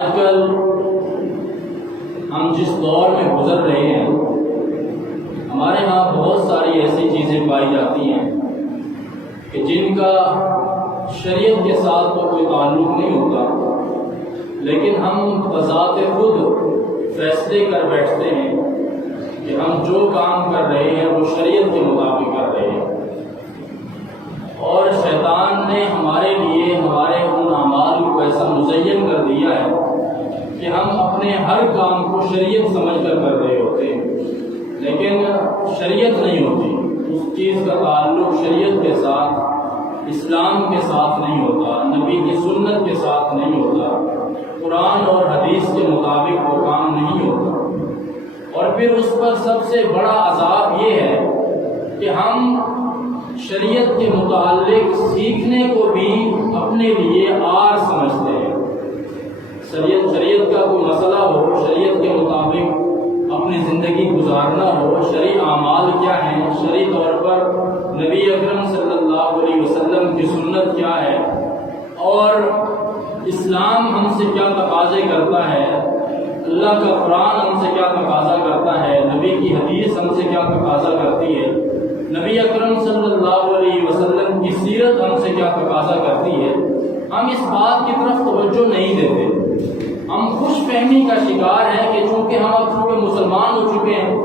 آج کل ہم جس دور میں گزر رہے ہیں ہمارے ہاں بہت ساری ایسی چیزیں پائی جاتی ہیں کہ جن کا شریعت کے ساتھ تو کوئی تعلق نہیں ہوتا، لیکن ہم بذات خود فیصلے کر بیٹھتے ہیں کہ ہم جو کام کر رہے ہیں وہ شریعت کے مطابق کر رہے ہیں، اور شیطان نے ہمارے لیے ہمارے ان اعمال کو ایسا مزین کر دیا ہے کہ ہم اپنے ہر کام کو شریعت سمجھ کر رہے ہوتے ہیں، لیکن شریعت نہیں ہوتی، اس چیز کا تعلق شریعت کے ساتھ، اسلام کے ساتھ نہیں ہوتا، نبی کی سنت کے ساتھ نہیں ہوتا، قرآن اور حدیث کے مطابق وہ کام نہیں ہوتا۔ اور پھر اس پر سب سے بڑا عذاب یہ ہے کہ ہم شریعت کے متعلق سیکھنے کو بھی اپنے لیے عار سمجھتے ہیں۔ شریعت کا کوئی مسئلہ ہو، شریعت کے مطابق اپنی زندگی گزارنا ہو، شرعی اعمال کیا ہیں، شرعی طور پر نبی اکرم صلی اللہ علیہ وسلم کی سنت کیا ہے، اور اسلام ہم سے کیا تقاضے کرتا ہے، اللہ کا قرآن ہم سے کیا تقاضا کرتا ہے، نبی کی حدیث ہم سے کیا تقاضا کرتی ہے، نبی اکرم صلی اللہ علیہ وسلم کی سیرت ہم سے کیا تقاضا کرتی ہے، ہم اس بات کی طرف توجہ نہیں دیتے۔ ہم خوش فہمی کا شکار ہیں کہ چونکہ ہم اب چونکہ مسلمان ہو چکے ہیں،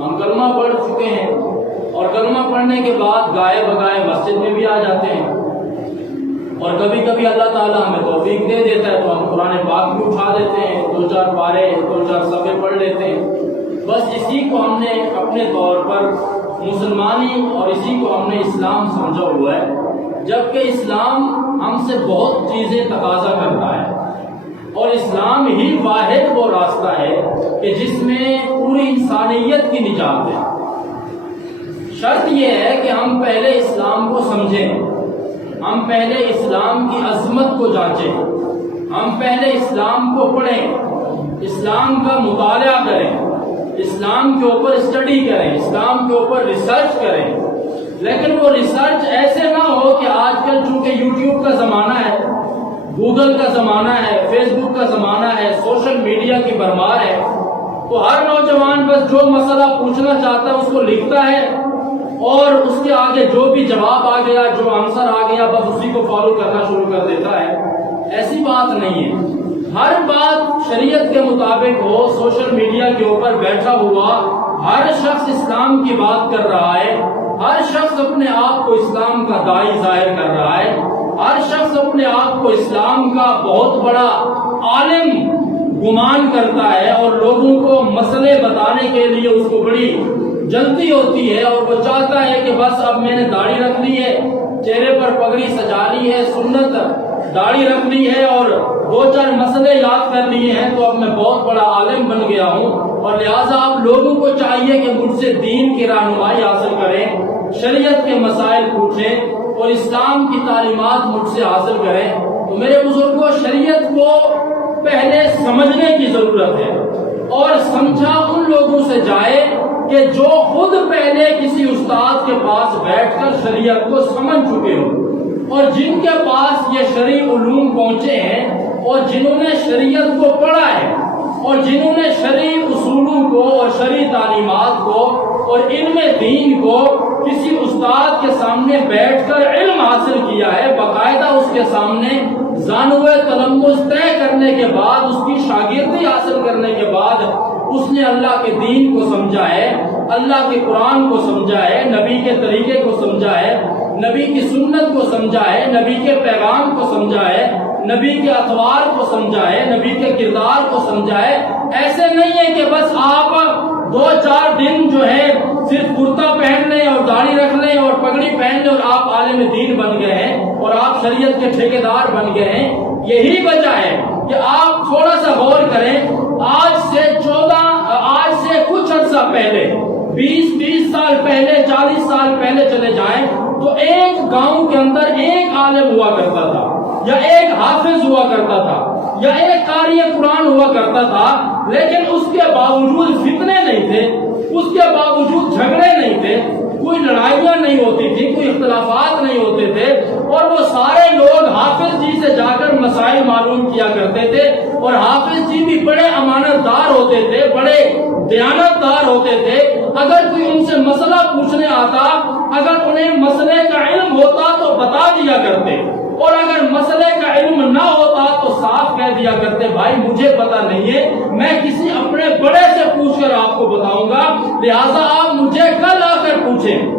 ہم کلمہ پڑھ چکے ہیں، اور کلمہ پڑھنے کے بعد گائے بگائے مسجد میں بھی آ جاتے ہیں، اور کبھی کبھی اللہ تعالیٰ ہمیں توفیق دے دیتا ہے تو ہم قرآن پاک بھی اٹھا دیتے ہیں، 2-4 پارے 2-4 صفحے پڑھ لیتے ہیں، بس اسی کو ہم نے اپنے طور پر مسلمانی اور اسی کو ہم نے اسلام سمجھا ہوا ہے، جبکہ اسلام ہم سے بہت چیزیں تقاضا کرتا ہے، اور اسلام ہی واحد وہ راستہ ہے کہ جس میں پوری انسانیت کی نجات ہے۔ شرط یہ ہے کہ ہم پہلے اسلام کو سمجھیں، ہم پہلے اسلام کی عظمت کو جانچیں، ہم پہلے اسلام کو پڑھیں، اسلام کا مطالعہ کریں، اسلام کے اوپر اسٹڈی کریں، اسلام کے اوپر ریسرچ کریں، لیکن وہ ریسرچ ایسے نہ ہو کہ آج کل چونکہ یوٹیوب کا زمانہ ہے، گوگل کا زمانہ ہے، فیس بک کا زمانہ ہے، سوشل میڈیا کی بھرمار ہے، تو ہر نوجوان بس جو مسئلہ پوچھنا چاہتا ہے اس کو لکھتا ہے، اور اس کے آگے جو بھی جواب آ گیا، جو آنسر آ گیا، بس اسی کو فالو کرنا شروع کر دیتا ہے۔ ایسی بات نہیں ہے، ہر بات شریعت کے مطابق ہو۔ سوشل میڈیا کے اوپر بیٹھا ہوا ہر شخص اسلام کی بات کر رہا ہے، ہر شخص اپنے آپ کو اسلام کا داعی ظاہر کر رہا ہے، ہر شخص اپنے آپ کو اسلام کا بہت بڑا عالم گمان کرتا ہے، اور لوگوں کو مسئلے بتانے کے لیے اس کو بڑی جلدی ہوتی ہے، اور وہ چاہتا ہے کہ بس اب میں نے داڑھی رکھ لی ہے، چہرے پر پگڑی سجا لی ہے، سنت داڑھی رکھ لی ہے، اور 2-4 مسئلے یاد کر لیے ہیں تو اب میں بہت بڑا عالم بن گیا ہوں، اور لہٰذا آپ لوگوں کو چاہیے کہ مجھ سے دین کی رہنمائی حاصل کریں، شریعت کے مسائل پوچھیں، اور اسلام کی تعلیمات مجھ سے حاصل کریں۔ تو میرے بزرگوں، شریعت کو پہلے سمجھنے کی ضرورت ہے، اور سمجھا ان لوگوں سے جائے کہ جو خود پہلے کسی استاد کے پاس بیٹھ کر شریعت کو سمجھ چکے ہوں، اور جن کے پاس یہ شرعی علوم پہنچے ہیں، اور جنہوں نے شریعت کو پڑھا ہے، اور جنہوں نے شرعی اصولوں کو اور شرعی تعلیمات کو اور علم دین کو کسی استاد کے سامنے بیٹھ کر علم حاصل کیا ہے، باقاعدہ اس کے سامنے زانوِ تلمس طے کرنے کے بعد، اس کی شاگردی حاصل کرنے کے بعد اس نے اللہ کے دین کو سمجھا ہے، اللہ کے قرآن کو سمجھا ہے، نبی کے طریقے کو سمجھا ہے، نبی کی سنت کو سمجھا ہے، نبی کے پیغام کو سمجھا ہے، نبی کے اطوار کو سمجھا ہے، نبی کے کردار کو سمجھا ہے۔ ایسے نہیں ہے کہ بس آپ 2-4 دن جو ہے صرف کرتا پہن لیں اور داڑھی رکھ لیں اور پگڑی پہن لیں اور آپ عالم دین بن گئے ہیں اور آپ شریعت کے ٹھیکیدار بن گئے ہیں۔ یہی وجہ ہے کہ آپ تھوڑا سا غور کریں، آج سے کچھ عرصہ پہلے، 20 سال پہلے، 40 سال پہلے چلے جائیں تو ایک گاؤں کے اندر ایک عالم ہوا کرتا تھا، یا ایک حافظ ہوا کرتا تھا، یا ایک قاری قرآن ہوا کرتا تھا، لیکن اس کے باوجود فتنے نہیں تھے، اس کے باوجود جھگڑے نہیں تھے، کوئی لڑائیاں نہیں ہوتی تھی، کوئی اختلافات نہیں ہوتے تھے، اور وہ سارے لوگ حافظ جی سے جا کر مسائل معلوم کیا کرتے تھے، اور حافظ جی بھی بڑے امانت دار ہوتے تھے، بڑے دیانت دار ہوتے تھے۔ اگر کوئی ان سے مسئلہ پوچھنے آتا، اگر انہیں مسئلے کا علم ہوتا تو بتا دیا کرتے، اور اگر مسئلے کا علم نہ ہوتا تو صاف کہہ دیا کرتے بھائی مجھے پتا نہیں ہے، میں کسی اپنے بڑے سے پوچھ کر آپ کو بتاؤں گا، لہٰذا آپ مجھے کل آ کر پوچھیں۔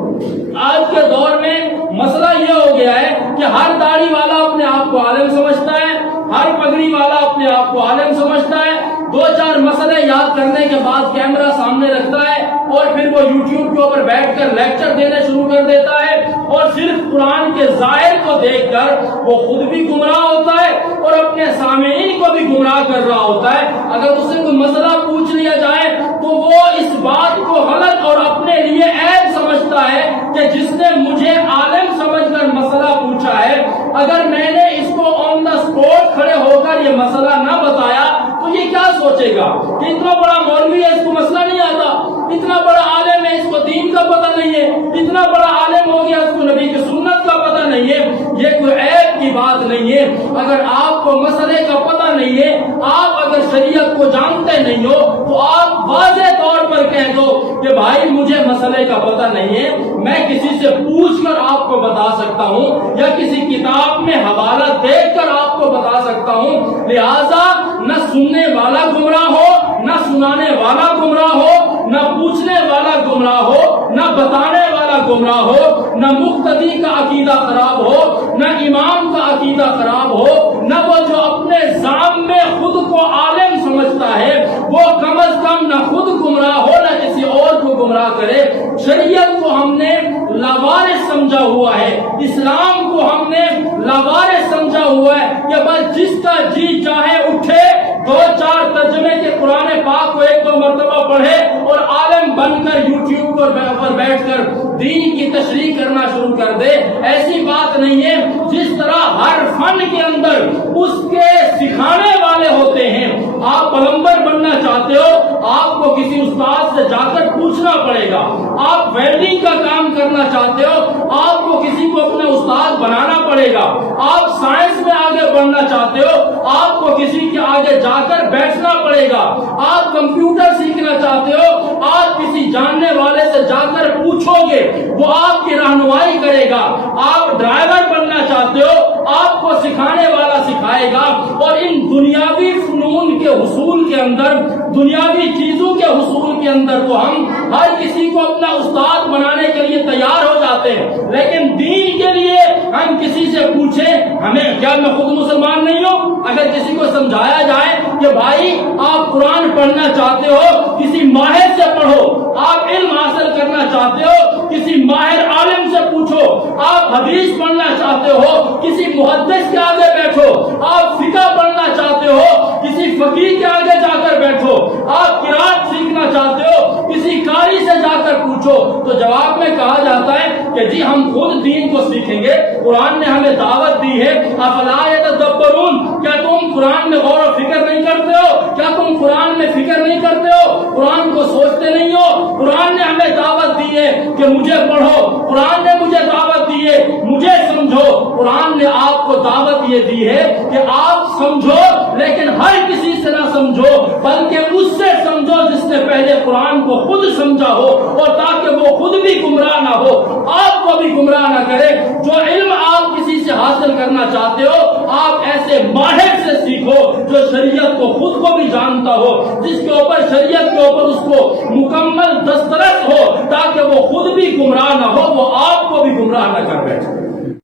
آج کے دور میں مسئلہ یہ ہو گیا ہے کہ ہر داڑھی والا اپنے آپ کو عالم سمجھتا ہے، ہر پگڑی والا اپنے آپ کو عالم سمجھتا ہے، دو چار مسئلے یاد کرنے کے بعد کیمرہ سامنے رکھتا ہے، اور پھر وہ یوٹیوب کے اوپر بیٹھ کر لیکچر دینے شروع کر دیتا ہے، اور صرف قرآن کے ظاہر کو دیکھ کر وہ خود بھی گمراہ ہوتا ہے اور اپنے سامعین کو بھی گمراہ کر رہا ہوتا ہے۔ اگر اس سے کوئی مسئلہ پوچھ لیا جائے تو وہ اس بات کو غلط اور اپنے لیے عیب سمجھتا ہے کہ جس نے مجھے عالم سمجھ کر مسئلہ پوچھا ہے، اگر میں نے اس کو آن دا اسپاٹ کھڑے ہو کر یہ مسئلہ نہ بتایا تو یہ کیا سوچے گا کہ اتنا بڑا مولوی ہے اس کو مسئلہ نہیں آتا، اتنا بڑا عالم ہے اس کو دین کا پتہ نہیں ہے، اتنا بڑا عالم ہو گیا اس کو نبی کی سنت کا پتہ نہیں ہے۔ یہ کوئی عیب کی بات نہیں ہے۔ اگر آپ کو مسئلے کا پتہ نہیں ہے، آپ اگر شریعت کو جانتے نہیں ہو تو آپ واضح طور پر کہہ دو کہ بھائی مجھے مسئلے کا پتہ نہیں ہے، میں کسی سے پوچھ کر آپ کو بتا سکتا ہوں، یا کسی کتاب میں حوالہ دیکھ کر آپ کو بتا سکتا ہوں۔ لہٰذا نہ سننے والا گمراہ ہو، نہ سنانے والا گمراہ ہو، نہ پوچھنے والا گمراہ ہو، نہ بتانے والا گمراہ ہو، نہ مقتدی کا عقیدہ خراب ہو، نہ امام کا عقیدہ خراب ہو، نہ وہ جو اپنے زعم میں خود کو عالم سمجھتا ہے وہ کم از کم نہ خود گمراہ ہو نہ کسی اور کو گمراہ کرے۔ شریعت کو ہم نے لاوارث سمجھا ہوا ہے، اسلام کو ہم نے لاوارث سمجھا ہوا ہے کہ بس جس کا جی چاہے اٹھے، دو چار ترجمے کے قرآن پاک کو ایک دو مرتبہ پڑھے اور عالم بن کر یوٹیوب پر بیٹھ کر دین کی تشریح کرنا شروع کر دے۔ ایسی بات نہیں ہے۔ جس طرح ہر فن کے اندر اس کے سکھانے والے ہوتے ہیں، آپ پلمبر بننا چاہتے ہو آپ کو کسی استاد سے جا کر پوچھنا پڑے گا، آپ ویلڈنگ کا کام کرنا چاہتے ہو آپ کو کسی کو اپنا استاد بنانا پڑے گا، آپ سائنس میں آگے بڑھنا چاہتے ہو آپ کو کسی کے آگے جا کر بیٹھنا پڑے گا، آپ کمپیوٹر سیکھنا چاہتے ہو آپ کسی جاننے والے سے جا کر پوچھو گے، وہ آپ کی رہنمائی کرے گا، آپ ڈرائیور بننا چاہتے ہو آپ کو سکھانے والا سکھائے گا۔ اور ان دنیاوی فنون کے حصول کے اندر، دنیاوی چیزوں کے حصول کے اندر تو ہم ہر کسی کو اپنا استاد بنانے کے لیے تیار ہو جاتے ہیں، لیکن دین کے لیے ہم کسی سے پوچھیں ہمیں کیا میں خود مسلمان نہیں ہوں؟ اگر کسی کو سمجھایا جائے کہ بھائی آپ قرآن پڑھنا چاہتے ہو کسی ماہر سے پڑھو، آپ علم حاصل کرنا چاہتے ہو کسی ماہر عالم سے پوچھو، آپ حدیث پڑھنا چاہتے ہو کسی محدث کے آگے بیٹھو، آپ فقہ پڑھنا چاہتے ہو کسی فقیہ کے آگے جا کر بیٹھو، آپ قرات سیکھنا چاہتے ہو کسی قاری سے جا کر پوچھو، تو جواب میں کہا جاتا ہے کہ جی ہم خود دین کو سیکھیں گے، قرآن نے ہمیں دعوت دی ہے، افلا یتدبرون، کیا تم قرآن میں غور و فکر نہیں کرتے ہو؟ کیا تم قرآن میں فکر نہیں کرتے ہو؟ قرآن کو سوچتے نہیں ہو؟ قرآن نے ہمیں دعوت دی ہے کہ مجھے پڑھو، قرآن نے مجھے دعوت دی ہے مجھے سمجھو، قرآن نے آپ کو دعوت یہ دی ہے کہ آپ سمجھو لیکن ہر کسی سے نہ سمجھو بلکہ اس سے سمجھو جس نے پہلے قرآن کو خود سمجھا ہو، اور تاکہ وہ خود بھی گمراہ نہ ہو آپ کو بھی گمراہ نہ کرے۔ جو علم آپ کسی سے حاصل کرنا چاہتے ہو آپ ایسے ماہر سے سیکھو جو شریعت کو خود کو بھی جانتا ہو، جس کے اوپر شریعت کے اوپر اس کو مکمل دسترس ہو، تاکہ وہ خود بھی گمراہ نہ ہو وہ آپ کو بھی گمراہ نہ کر بیٹھے۔